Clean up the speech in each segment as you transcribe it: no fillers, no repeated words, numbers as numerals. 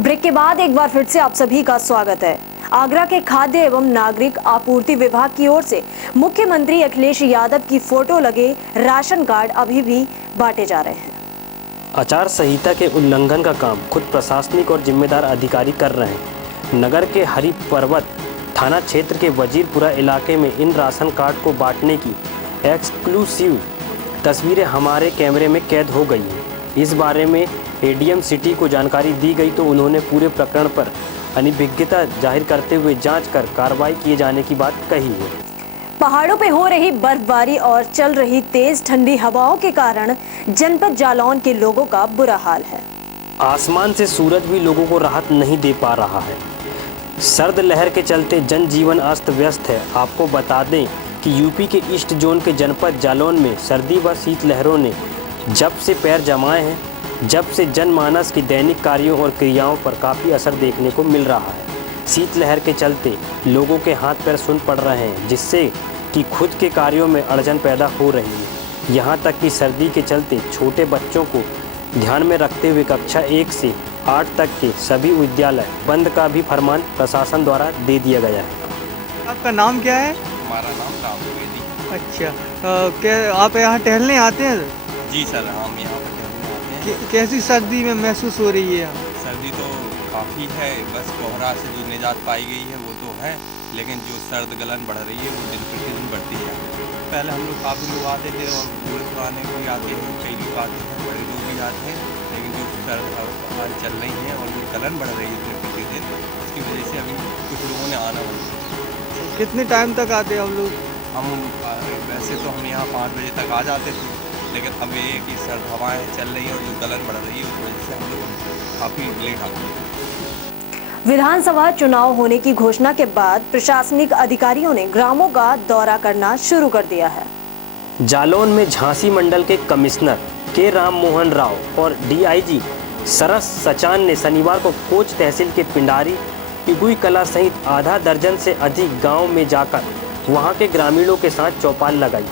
Break के बाद एक बार फिर से आप सभी का स्वागत है। आगरा के खाद्य एवं नागरिक आपूर्ति विभाग की ओर से मुख्यमंत्री अखिलेश यादव की फोटो लगे राशन कार्ड अभी भी बांटे जा रहे हैं। आचार संहिता के उल्लंघन का काम खुद प्रशासनिक और जिम्मेदार अधिकारी कर रहे हैं। नगर के हरि पर्वत थाना क्षेत्र के वजीरपुरा इलाके में इन राशन कार्ड को बांटने की एक्सक्लूसिव तस्वीरें हमारे कैमरे में कैद हो गई हैं। इस बारे में एडीएम सिटी को जानकारी दी गई तो उन्होंने पूरे प्रकरण पर अनभिज्ञता जाहिर करते हुए जांच कर कार्रवाई किए जाने की बात कही है। पहाड़ों पे हो रही बर्फबारी और चल रही तेज ठंडी हवाओं के कारण जनपद जालौन के लोगों का बुरा हाल है। आसमान से सूरज भी लोगों को राहत नहीं दे पा रहा है। सर्द लहर के चलते जनजीवन अस्त व्यस्त है। आपको बता दें कि यूपी के ईस्ट जोन के जनपद जालौन में सर्दी व शीत लहरों ने जब से पैर जमाए हैं, जब से जनमानस की दैनिक कार्यों और क्रियाओं पर काफ़ी असर देखने को मिल रहा है। शीतलहर के चलते लोगों के हाथ पैर सुन पड़ रहे हैं, जिससे कि खुद के कार्यों में अड़चन पैदा हो रही है। यहाँ तक कि सर्दी के चलते छोटे बच्चों को ध्यान में रखते हुए कक्षा 1 से 8 तक के सभी विद्यालय बंद का भी फरमान प्रशासन द्वारा दे दिया गया है। आपका नाम क्या है? हमारा नाम राम द्विवेदी। अच्छा, क्या आप यहाँ टहलने आते हैं? जी सर, हम यहाँ पर टहलने आते हैं। कैसी सर्दी में महसूस हो रही है? सर्दी तो काफ़ी है, बस कोहरा से जो निजात पाई गई है वो तो है, लेकिन जो सर्द गलन बढ़ रही है वो दिन प्रतिदिन बढ़ती है। पहले हम लोग काफ़ी लोग आते थे और बूढ़े पुराने भी आते हैं, कई लोग आते हैं, बड़े लोग भी आते हैं, लेकिन जो सर्द हवाएं चल रही हैं और जो गलन बढ़ रही है दिन प्रतिदिन, उसकी वजह से अभी कुछ लोगों ने आना बंद किया। कितने टाइम तक आते हैं हम लोग? वैसे तो हम यहाँ 5 बजे तक आ जाते थे, लेकिन अब ये कि सर्द हवाएं चल रही हैं और जो गलन बढ़ रही है उस वजह से हम लोग काफ़ी लेट आते हैं। विधानसभा चुनाव होने की घोषणा के बाद प्रशासनिक अधिकारियों ने ग्रामों का दौरा करना शुरू कर दिया है। जालौन में झांसी मंडल के कमिश्नर के राम मोहन राव और डीआईजी सरस सचान ने शनिवार को कोच तहसील के पिंडारी इगुई कला सहित आधा दर्जन से अधिक गांव में जाकर वहां के ग्रामीणों के साथ चौपाल लगाई,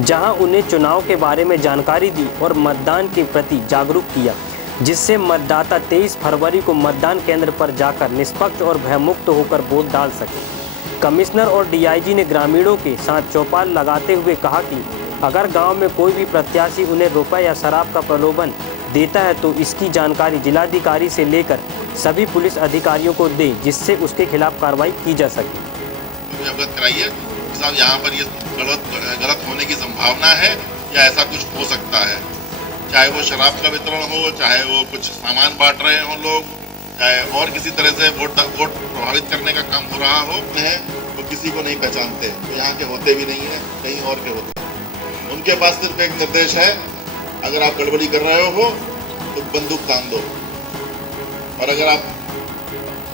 जहां उन्हें चुनाव के बारे में जानकारी दी और मतदान के प्रति जागरूक किया, जिससे मतदाता 23 फरवरी को मतदान केंद्र पर जाकर निष्पक्ष और भयमुक्त होकर वोट डाल सके। कमिश्नर और डीआईजी ने ग्रामीणों के साथ चौपाल लगाते हुए कहा कि अगर गांव में कोई भी प्रत्याशी उन्हें रुपए या शराब का प्रलोभन देता है तो इसकी जानकारी जिलाधिकारी से लेकर सभी पुलिस अधिकारियों को दे, जिससे उसके खिलाफ कार्रवाई की जा सके। अवगत कराइए साहब, यहाँ पर ये गलत होने की संभावना है या ऐसा कुछ हो सकता है, चाहे वो शराब का वितरण हो, चाहे वो कुछ सामान बांट रहे हो लोग, चाहे और किसी तरह से वोट प्रभावित करने का काम हो रहा हो, तो किसी को नहीं पहचानते, तो यहाँ के होते भी नहीं है, कहीं और के होते हैं। उनके पास सिर्फ एक निर्देश है, अगर आप गड़बड़ी कर रहे हो तो बंदूक तान दो। और अगर आप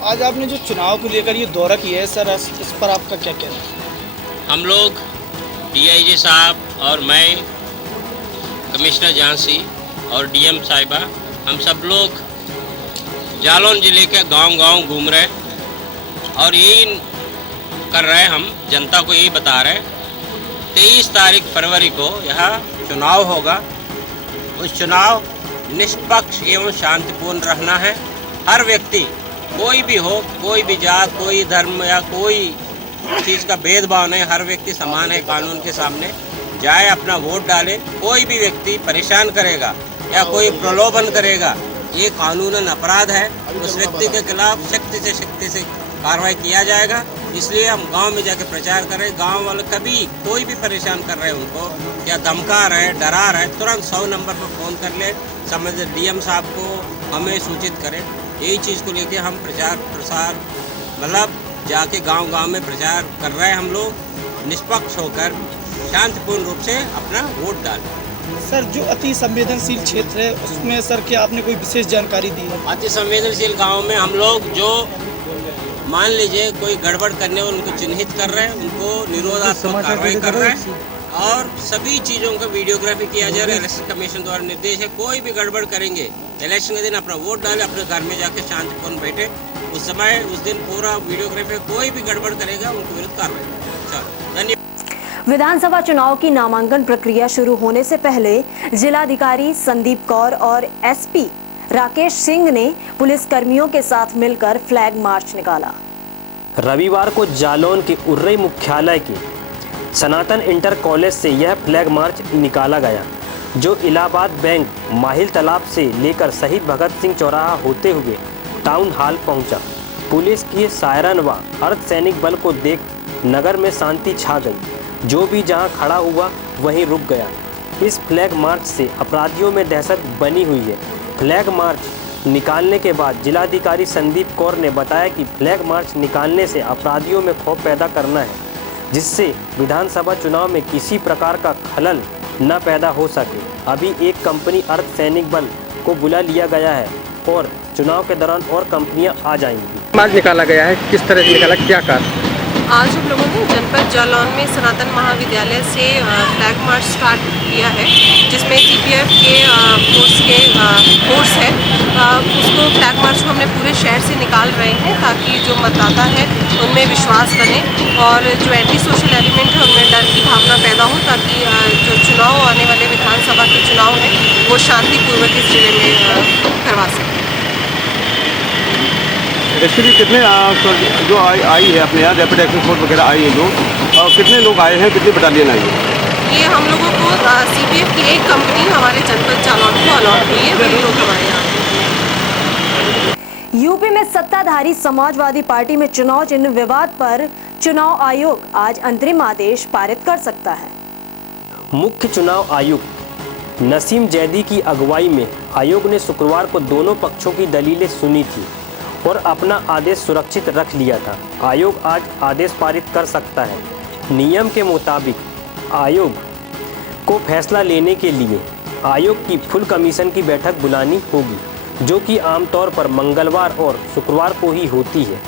आज आपने जो चुनाव को लेकर ये दौरा किया है सर, इस पर आपका क्या कहना है? हम लोग डीआईजी साहब और मैं, कमिश्नर झांसी और डीएम साहिबा, हम सब लोग जालौन ज़िले के गांव-गांव घूम रहे और यही कर रहे, हम जनता को यही बता रहे 23 तारीख फरवरी को यहाँ चुनाव होगा। उस चुनाव निष्पक्ष एवं शांतिपूर्ण रहना है। हर व्यक्ति, कोई भी हो, कोई भी जात, कोई धर्म या कोई चीज़ का भेदभाव नहीं, हर व्यक्ति समान है कानून के सामने। जाए अपना वोट डाले। कोई भी व्यक्ति परेशान करेगा या कोई प्रलोभन करेगा, ये कानूनन अपराध है। उस व्यक्ति के खिलाफ शक्ति से कार्रवाई किया जाएगा। इसलिए हम गांव में जाके प्रचार करें। गांव वाले कभी कोई भी परेशान कर रहे हैं उनको या धमका रहे, डरा रहे, तुरंत 100 नंबर पर फ़ोन कर ले, समझ डीएम साहब को हमें सूचित करें। यही चीज़ को लेके हम प्रचार प्रसार मतलब जाके गांव-गांव में प्रचार कर रहे हैं। हम लोग निष्पक्ष होकर शांतिपूर्ण रूप से अपना वोट डालें। सर, जो अति संवेदनशील क्षेत्र है उसमें सर क्या आपने कोई विशेष जानकारी दी है? अति संवेदनशील गांव में हम लोग जो मान लीजिए कोई गड़बड़ करने वाले उनको चिन्हित कर रहे हैं, उनको निरोधात्मक कार्रवाई कर रहे हैं और सभी चीज़ों का वीडियोग्राफी किया जा रहा है। इलेक्शन कमीशन द्वारा निर्देश है, कोई भी गड़बड़ करेंगे इलेक्शन के दिन अपना वोट डाले, अपने घर में जाके शांतिपूर्ण बैठे। उस समय उस दिन पूरा वीडियोग्राफी, कोई भी गड़बड़ करेगा उनके विरुद्ध कार्रवाई। धन्यवाद। विधानसभा चुनाव की नामांकन प्रक्रिया शुरू होने से पहले जिलाधिकारी संदीप कौर और एसपी राकेश सिंह ने पुलिस कर्मियों के साथ मिलकर फ्लैग मार्च निकाला। रविवार को जालौन के उर्रई मुख्यालय के सनातन इंटर कॉलेज से यह फ्लैग मार्च निकाला गया, जो इलाहाबाद बैंक माहिल तालाब से लेकर शहीद भगत सिंह चौराहा होते हुए टाउन हॉल पहुंचा। पुलिस की सायरन व अर्धसैनिक बल को देख नगर में शांति छा गई। जो भी जहां खड़ा हुआ वहीं रुक गया। इस फ्लैग मार्च से अपराधियों में दहशत बनी हुई है। फ्लैग मार्च निकालने के बाद जिलाधिकारी संदीप कौर ने बताया कि फ्लैग मार्च निकालने से अपराधियों में खौफ पैदा करना है, जिससे विधानसभा चुनाव में किसी प्रकार का खलल न पैदा हो सके। अभी एक कंपनी अर्धसैनिक बल को बुला लिया गया है और चुनाव के दौरान और कंपनियां आ जाएंगी। मार्च निकाला गया है, किस तरह से निकाला, क्या कारण? आज हम लोगों ने जनपद जालौन में सनातन महाविद्यालय से फ्लैग मार्च स्टार्ट किया है, जिसमें सीपीएफ के फोर्स है। उसको फ्लैग मार्च को हमने पूरे शहर से निकाल रहे हैं ताकि जो मतदाता है उनमें विश्वास बने और जो एंटी सोशल एलिमेंट है उनमें डर की भावना पैदा हो, ताकि जो चुनाव आने वाले विधानसभा के चुनाव हैं वो शांतिपूर्वक इस जिले में करवा सकें। इसके लिए कितने जो आई है अपने यहाँ रैपिड एक्शन फोर्स वगैरह आई है जो, कितने लोग आए हैं, कितनी बटालियन आई है? ये हम लोगों को सीपीएफ की एक कंपनी हमारे जनपद जालौन को अलॉट हुई है, वही लोग हमारे यहाँ। यूपी में सत्ताधारी समाजवादी पार्टी में चुनाव चिन्ह विवाद पर चुनाव आयोग आज अंतरिम आदेश पारित कर सकता है। मुख्य चुनाव आयुक्त नसीम जैदी की अगुवाई में आयोग ने शुक्रवार को दोनों पक्षों की दलीलें सुनी थी और अपना आदेश सुरक्षित रख लिया था। आयोग आज आदेश पारित कर सकता है। नियम के मुताबिक आयोग को फैसला लेने के लिए आयोग की फुल कमीशन की बैठक बुलानी होगी, जो कि आमतौर पर मंगलवार और शुक्रवार को ही होती है।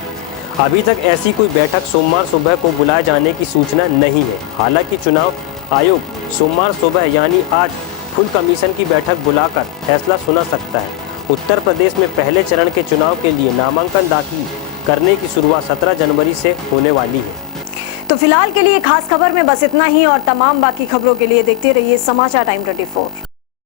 अभी तक ऐसी कोई बैठक सोमवार सुबह को बुलाए जाने की सूचना नहीं है। हालांकि चुनाव आयोग सोमवार सुबह यानी आज फुल कमीशन की बैठक बुलाकर फैसला सुना सकता है। उत्तर प्रदेश में पहले चरण के चुनाव के लिए नामांकन दाखिल करने की शुरुआत 17 जनवरी से होने वाली है। तो फिलहाल के लिए खास खबर में बस इतना ही और तमाम बाकी खबरों के लिए देखते रहिए समाचार टाइम 24।